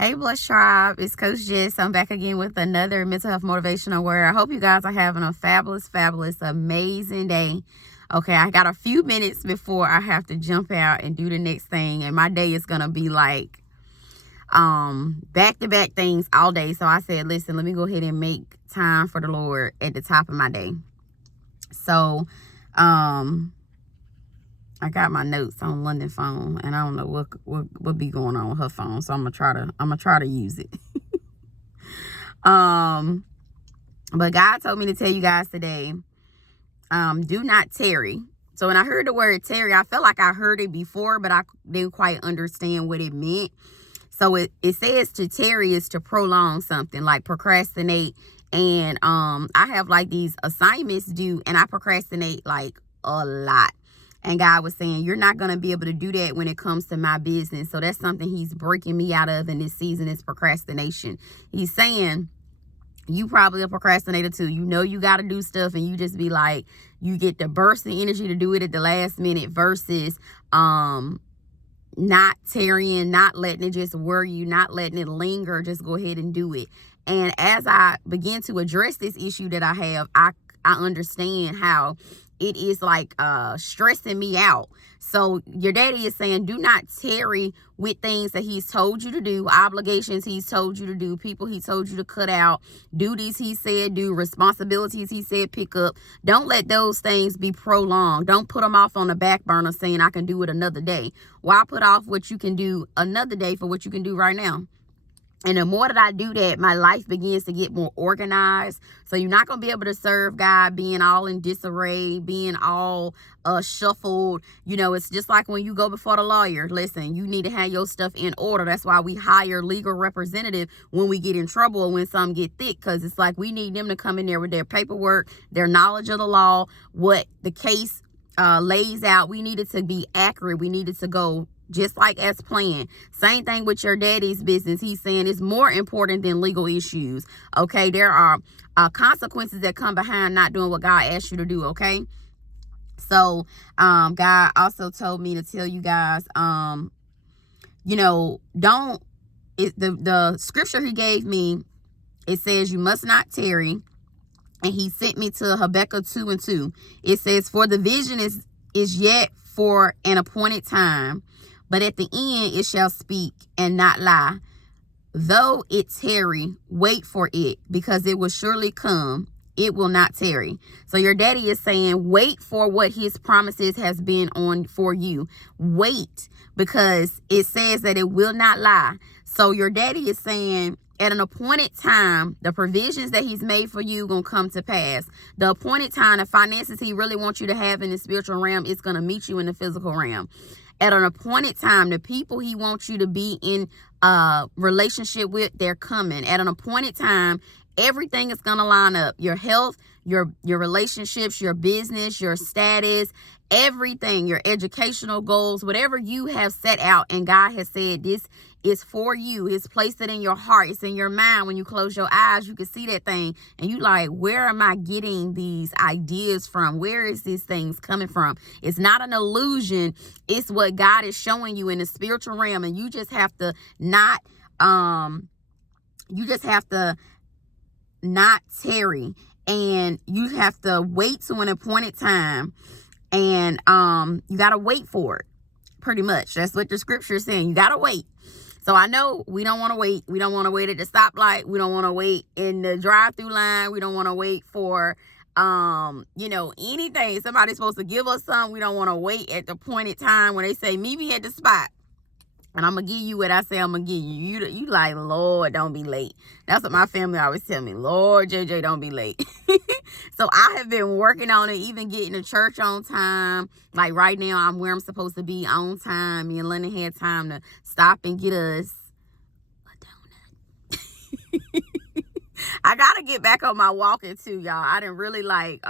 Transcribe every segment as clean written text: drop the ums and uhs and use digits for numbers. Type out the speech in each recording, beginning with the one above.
Hey, Blush Tribe, it's Coach Jess. I'm back again with another mental health motivational word. I hope you guys are having a fabulous, amazing day. Okay, I got a few minutes before I have to jump out and do the next thing, and my day is gonna be like back-to-back things all day. So I said, listen, let me go ahead and make time for the Lord at the top of my day. So I got my notes on London phone, and I don't know what be going on with her phone. So I'm gonna try to use it. But God told me to tell you guys today, do not tarry. So when I heard the word tarry, I felt like I heard it before, but I didn't quite understand what it meant. So it says to tarry is to prolong something, like procrastinate. And I have like these assignments due, and I procrastinate like a lot. And God was saying, you're not going to be able to do that when it comes to my business. So that's something he's breaking me out of in this season, is procrastination. He's saying, you probably a procrastinator too. You know you got to do stuff, and you just be like, you get the burst of energy to do it at the last minute versus not tarrying, not letting it just worry you, not letting it linger. Just go ahead and do it. And as I begin to address this issue that I have, I understand how it is like stressing me out. So your daddy is saying, do not tarry with things that he's told you to do, obligations he's told you to do, people he told you to cut out, duties he said do, responsibilities he said pick up. Don't let those things be prolonged. Don't put them off on the back burner saying I can do it another day. Why put off what you can do another day for what you can do right now? And the more that I do that, my life begins to get more organized. So you're not going to be able to serve God being all in disarray, being all shuffled. You know, it's just like when you go before the lawyer. Listen, you need to have your stuff in order. That's why we hire legal representative when we get in trouble or when some get thick, because it's like we need them to come in there with their paperwork, their knowledge of the law, what the case lays out. We need it to be accurate. We need it to go just like as planned. Same thing with your daddy's business. He's saying it's more important than legal issues. Okay, there are consequences that come behind not doing what God asked you to do. Okay, so God also told me to tell you guys, you know, don't. The scripture he gave me, it says you must not tarry, and he sent me to Habakkuk 2:2. It says, for the vision is yet for an appointed time, but at the end it shall speak and not lie. Though it tarry, wait for it, because it will surely come. It will not tarry. So your daddy is saying, wait for what his promises has been on for you. Wait, because it says that it will not lie. So your daddy is saying, at an appointed time, the provisions that he's made for you going to come to pass. The appointed time, the finances he really wants you to have in the spiritual realm, is going to meet you in the physical realm. At an appointed time, the people he wants you to be in relationship with, they're coming. At an appointed time, everything is going to line up. Your health, your relationships, your business, your status, everything, your educational goals, whatever you have set out, and God has said this is for you. He's placed it in your heart. It's in your mind. When you close your eyes, you can see that thing, and you like, where am I getting these ideas from? Where is these things coming from? It's not an illusion. It's what God is showing you in the spiritual realm, and you just have to not tarry, and you have to wait to an appointed time, and you got to wait for it. Pretty much, that's what the scripture is saying. You got to wait. So I know we don't want to wait. We don't want to wait at the stoplight. We don't want to wait in the drive-through line. We don't want to wait for, you know, anything. Somebody's supposed to give us something. We don't want to wait at the appointed time when they say, meet me at the spot, and I'm going to give you what I say I'm going to give you. You like, Lord, don't be late. That's what my family always tell me. Lord, JJ, don't be late. So I have been working on it, even getting to church on time. Like right now, I'm where I'm supposed to be on time. Me and London had time to stop and get us a donut. I got to get back on my walking too, y'all. I didn't really like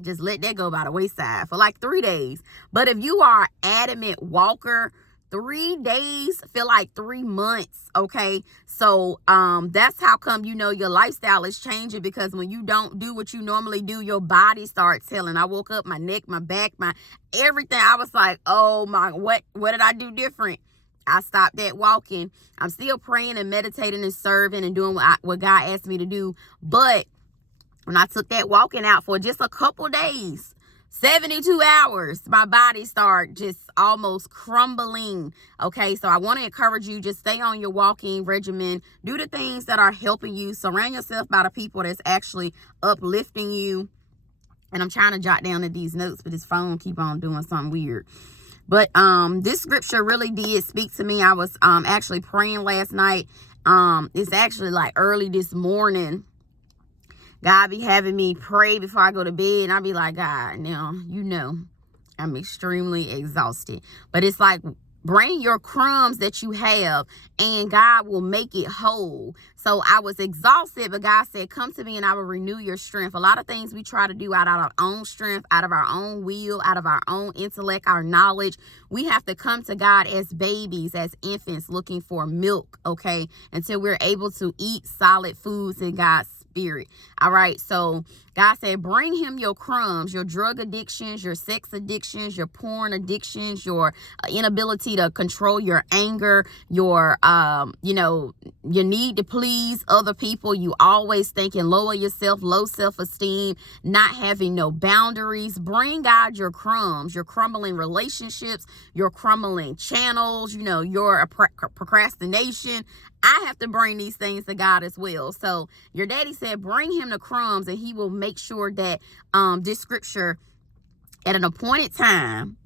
just let that go by the wayside for like 3 days. But if you are an adamant walker, 3 days feel like 3 months. Okay, so that's how come, you know, your lifestyle is changing, because when you don't do what you normally do, your body starts telling. I woke up, my neck, my back, my everything, I was like, oh my, what did I do different? I stopped that walking. I'm still praying and meditating and serving and doing what God asked me to do. But when I took that walking out for just a couple days, 72 hours, my body started just almost crumbling. Okay, so I want to encourage you, just stay on your walking regimen. Do the things that are helping you. Surround yourself by the people that's actually uplifting you. And I'm trying to jot down these notes, but this phone keep on doing something weird. But this scripture really did speak to me. I was actually praying last night. It's actually like early this morning. God be having me pray before I go to bed. And I be like, God, now, you know, I'm extremely exhausted. But it's like, bring your crumbs that you have and God will make it whole. So I was exhausted, but God said, come to me and I will renew your strength. A lot of things we try to do out of our own strength, out of our own will, out of our own intellect, our knowledge. We have to come to God as babies, as infants looking for milk, okay, until we're able to eat solid foods in God's spirit. All right. So God said, bring him your crumbs, your drug addictions, your sex addictions, your porn addictions, your inability to control your anger, your, your need to please other people. You always thinking lower yourself, low self-esteem, not having no boundaries. Bring God your crumbs, your crumbling relationships, your crumbling channels, your procrastination. I have to bring these things to God as well. So your daddy said, bring him the crumbs and he will make sure that this scripture at an appointed time,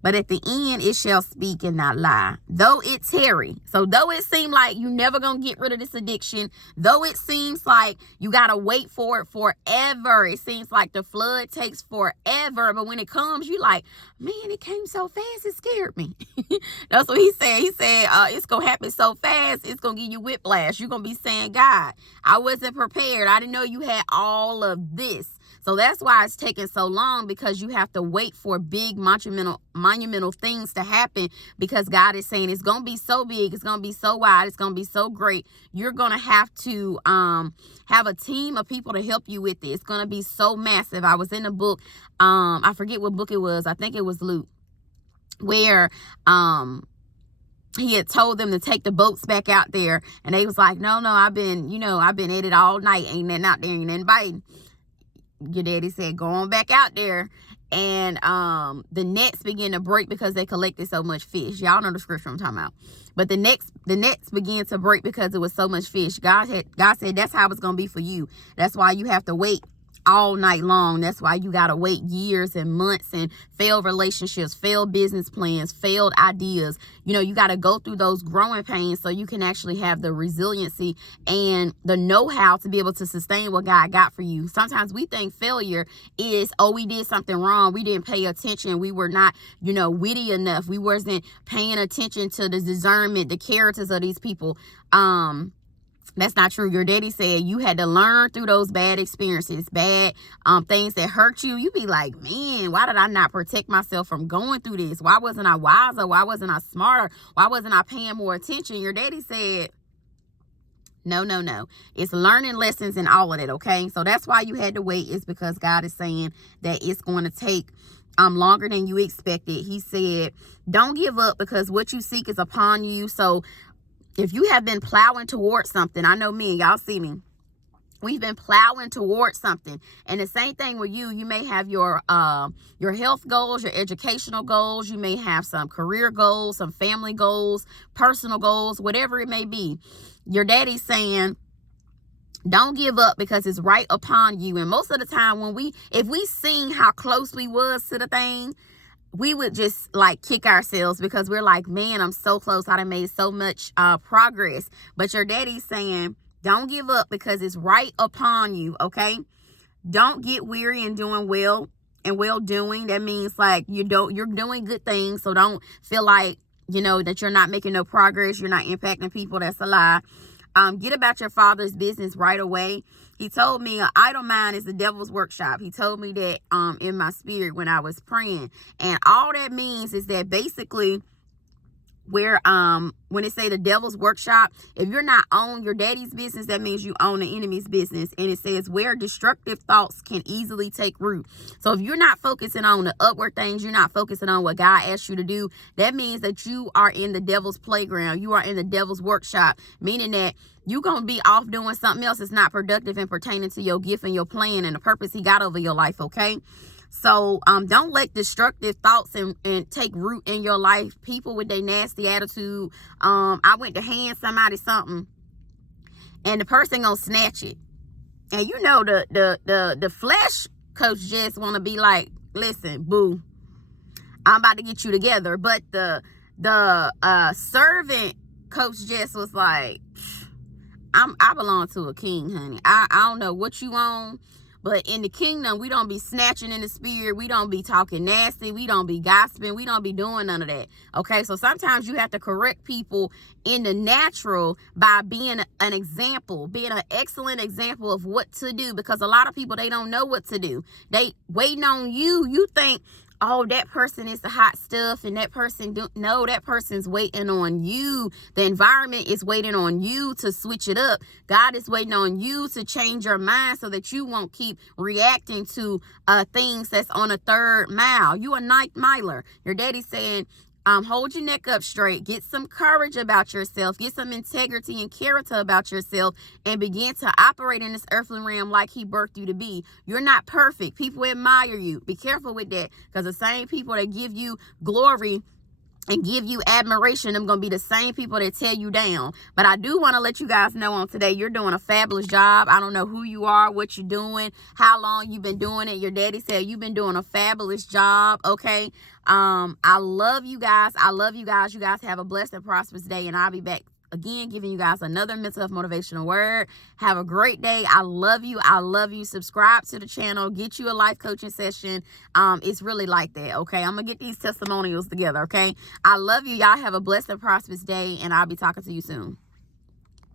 but at the end it shall speak and not lie. Though it tarry. So though it seems like you never gonna get rid of this addiction, though it seems like you gotta wait for it forever, it seems like the flood takes forever, but when it comes, you like, man, it came so fast, it scared me. That's what he said. He said, it's gonna happen so fast, it's gonna give you whiplash. You're gonna be saying, God, I wasn't prepared. I didn't know you had all of this. So that's why it's taking so long, because you have to wait for big monumental things to happen, because God is saying it's going to be so big, it's going to be so wide, it's going to be so great. You're going to have to have a team of people to help you with it. It's going to be so massive. I was in a book, I forget what book it was. I think it was Luke, where he had told them to take the boats back out there, and they was like, no, I've been at it all night, ain't nothing out there, ain't nothing biting. Your daddy said, go on back out there. And the nets began to break because they collected so much fish. Y'all know the scripture I'm talking about. But the nets began to break because it was so much fish. God said that's how it's going to be for you. That's why you have to wait all night long. That's why you got to wait years and months, and failed relationships, failed business plans, failed ideas. You got to go through those growing pains so you can actually have the resiliency and the know-how to be able to sustain what God got for you. Sometimes we think failure is, we did something wrong. We didn't pay attention. We were not, witty enough. We wasn't paying attention to the discernment, the characters of these people. That's not true. Your daddy said you had to learn through those bad experiences, bad things that hurt you. You be like, man, why did I not protect myself from going through this? Why wasn't I wiser? Why wasn't I smarter? Why wasn't I paying more attention? Your daddy said, no. It's learning lessons and all of that, okay? So that's why you had to wait, is because God is saying that it's going to take longer than you expected. He said, don't give up, because what you seek is upon you. So if you have been plowing towards something, I know me, y'all see me, we've been plowing towards something. And the same thing with you. You may have your health goals, your educational goals. You may have some career goals, some family goals, personal goals, whatever it may be. Your daddy's saying, don't give up, because it's right upon you. And most of the time if we seen how close we was to the thing, we would just like kick ourselves, because we're like, man, I'm so close. I done made so much progress. But your daddy's saying, don't give up, because it's right upon you. Okay. Don't get weary in doing well and well doing. That means like you're doing good things. So don't feel like, that you're not making no progress. You're not impacting people. That's a lie. Get about your father's business right away. He told me an idle mind is the devil's workshop. He told me that in my spirit when I was praying. And all that means is that basically where when it say the devil's workshop, if you're not on your daddy's business, that means you own the enemy's business. And it says where destructive thoughts can easily take root. So if you're not focusing on the upward things, you're not focusing on what God asked you to do, that means that you are in the devil's playground. You are in the devil's workshop, meaning that you're going to be off doing something else that's not productive and pertaining to your gift and your plan and the purpose he got over your life, okay? So don't let destructive thoughts and take root in your life. People with their nasty attitude. I went to hand somebody something and the person gonna snatch it. And you know the flesh Coach Jess wanna be like, listen, boo, I'm about to get you together. But the servant Coach Jess was like, I belong to a king, honey. I don't know what you on. But in the kingdom, we don't be snatching in the spirit. We don't be talking nasty. We don't be gossiping. We don't be doing none of that. Okay, so sometimes you have to correct people in the natural by being an example, being an excellent example of what to do. Because a lot of people, they don't know what to do. They waiting on you. You think, oh, that person is the hot stuff and that person no, that person's waiting on you. The environment is waiting on you to switch it up. God is waiting on you to change your mind so that you won't keep reacting to things that's on a third mile. You a ninth miler. Your daddy's saying, hold your neck up straight. Get some courage about yourself. Get some integrity and character about yourself and begin to operate in this earthly realm like he birthed you to be. You're not perfect. People admire you. Be careful with that, because the same people that give you glory and give you admiration, I'm going to be the same people that tear you down. But I do want to let you guys know on today, you're doing a fabulous job. I don't know who you are, what you're doing, how long you've been doing it. Your daddy said you've been doing a fabulous job, okay? I love you guys. I love you guys. You guys have a blessed and prosperous day, and I'll be back again giving you guys another mental health motivational word. Have a great day. I love you. I love you. Subscribe to the channel. Get you a life coaching session. It's really like that, okay? I'm gonna get these testimonials together, okay? I love you. Y'all have a blessed and prosperous day, and I'll be talking to you soon.